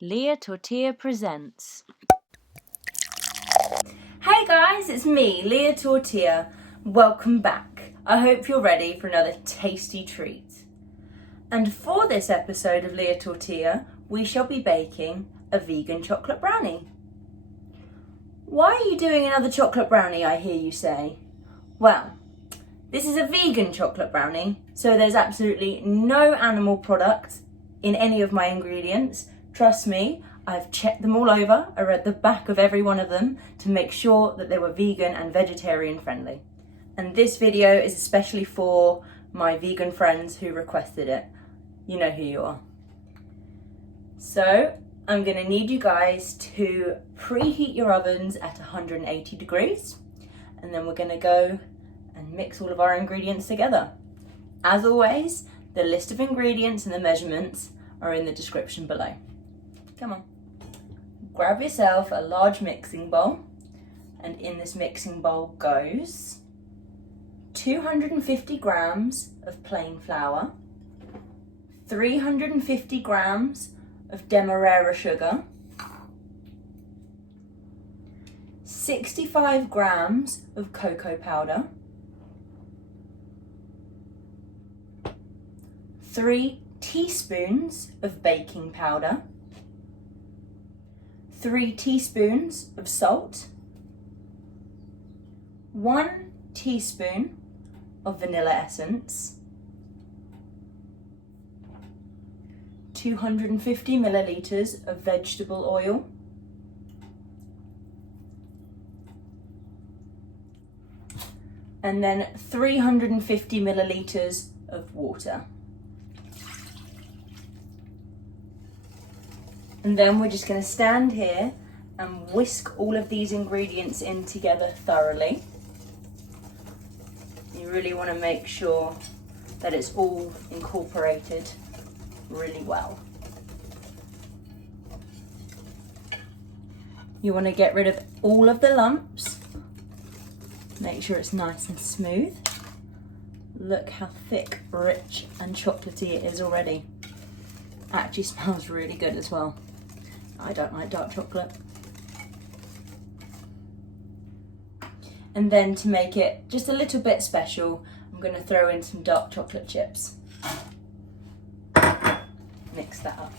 Leah Tortilla presents. Hey guys, it's me, Leah Tortilla. Welcome back. I hope you're ready for another tasty treat. And for this episode of Leah Tortilla, we shall be baking a vegan chocolate brownie. Why are you doing another chocolate brownie, I hear you say? Well, this is a vegan chocolate brownie, so there's absolutely no animal product in any of my ingredients. Trust me, I've checked them all over. I read the back of every one of them to make sure that they were vegan and vegetarian friendly. And this video is especially for my vegan friends who requested it. You know who you are. So I'm gonna need you guys to preheat your ovens at 180 degrees, and then we're gonna go and mix all of our ingredients together. As always, the list of ingredients and the measurements are in the description below. Come on. Grab yourself a large mixing bowl, and in this mixing bowl goes 250 grams of plain flour, 350 grams of Demerara sugar, 65 grams of cocoa powder, 3 teaspoons of baking powder, 3 teaspoons of salt, 1 teaspoon of vanilla essence, 250 milliliters of vegetable oil, and then 350 milliliters of water. And then we're just going to stand here and whisk all of these ingredients in together thoroughly. You really want to make sure that it's all incorporated really well. You want to get rid of all of the lumps. Make sure it's nice and smooth. Look how thick, rich and chocolatey it is already. Actually smells really good as well. I don't like dark chocolate. And then to make it just a little bit special, I'm going to throw in some dark chocolate chips. Mix that up.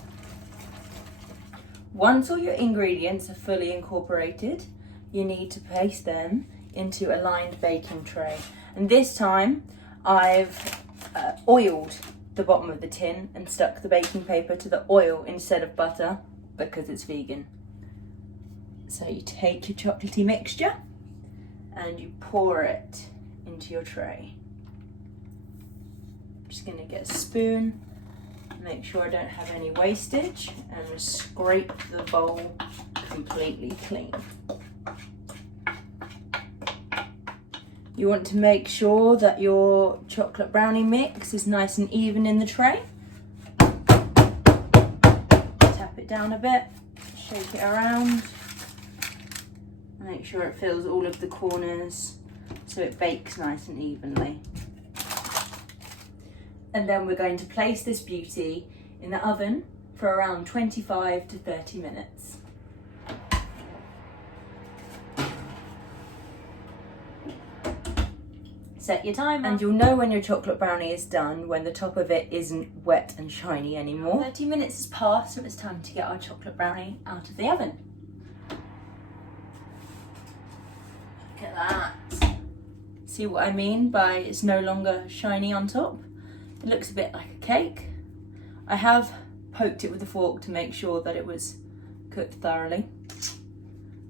Once all your ingredients are fully incorporated, you need to place them into a lined baking tray. And this time I've oiled the bottom of the tin and stuck the baking paper to the oil instead of butter because it's vegan. So you take your chocolatey mixture and you pour it into your tray. I'm just going to get a spoon, make sure I don't have any wastage, and scrape the bowl completely clean. You want to make sure that your chocolate brownie mix is nice and even in the tray. Tap it down a bit, shake it around. Make sure it fills all of the corners so it bakes nice and evenly. And then we're going to place this beauty in the oven for around 25 to 30 minutes. Set your timer, and you'll know when your chocolate brownie is done when the top of it isn't wet and shiny anymore. 30 minutes has passed, so it's time to get our chocolate brownie out of the oven. Look at that. See what I mean by it's no longer shiny on top? It looks a bit like a cake. I have poked it with a fork to make sure that it was cooked thoroughly.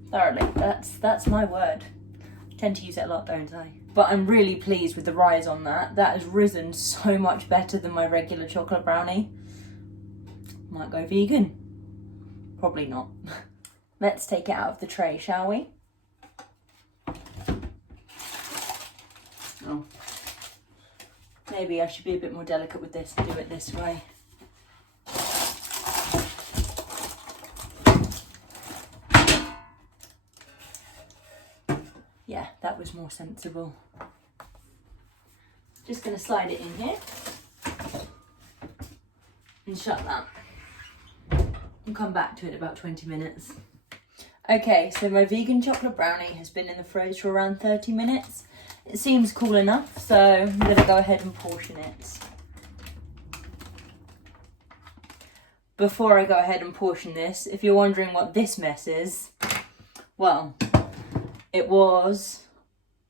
That's my word. I tend to use it a lot, don't I? But I'm really pleased with the rise on that. That has risen so much better than my regular chocolate brownie. Might go vegan. Probably not. Let's take it out of the tray, shall we? Oh. Maybe I should be a bit more delicate with this and do it this way. Yeah, that was more sensible. Just going to slide it in here and shut that. I'll come back to it in about 20 minutes. Okay, so my vegan chocolate brownie has been in the fridge for around 30 minutes. It seems cool enough, so I'm going to go ahead and portion it. Before I go ahead and portion this, if you're wondering what this mess is, well, it was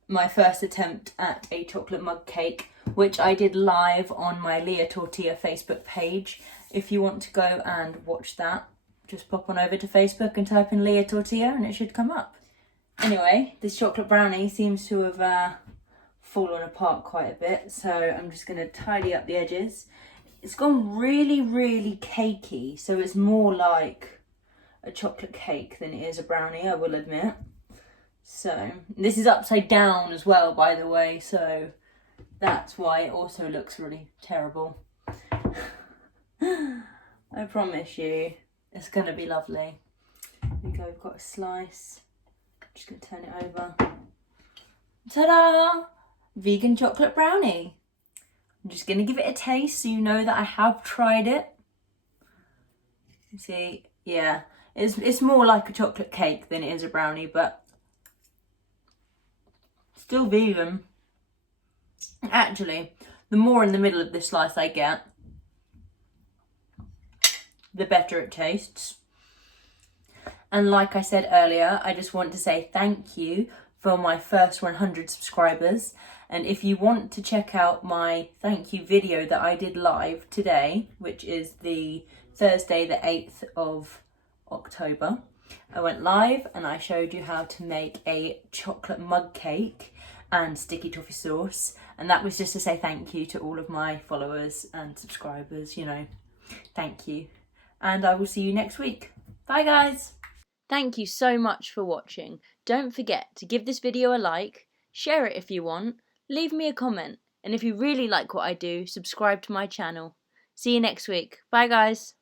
my first attempt at a chocolate mug cake, which I did live on my Leah Tortilla Facebook page. If you want to go and watch that, just pop on over to Facebook and type in Leah Tortilla and it should come up. Anyway, this chocolate brownie seems to have fallen apart quite a bit, so I'm just going to tidy up the edges. It's gone really, really cakey, so it's more like a chocolate cake than it is a brownie, I will admit. So, this is upside down as well, by the way, so that's why it also looks really terrible. I promise you, it's going to be lovely. Here we go, we've got a slice. I'm just going to turn it over. Ta-da! Vegan chocolate brownie. I'm just going to give it a taste so you know that I have tried it. See, yeah, it's more like a chocolate cake than it is a brownie, but still vegan. Actually, the more in the middle of this slice I get, the better it tastes. And like I said earlier, I just want to say thank you for my first 100 subscribers. And if you want to check out my thank you video that I did live today, which is the Thursday the 8th of October, I went live and I showed you how to make a chocolate mug cake and sticky toffee sauce. And that was just to say thank you to all of my followers and subscribers, you know, thank you. And I will see you next week. Bye guys. Thank you so much for watching. Don't forget to give this video a like, share it if you want, leave me a comment, and if you really like what I do, subscribe to my channel. See you next week. Bye guys.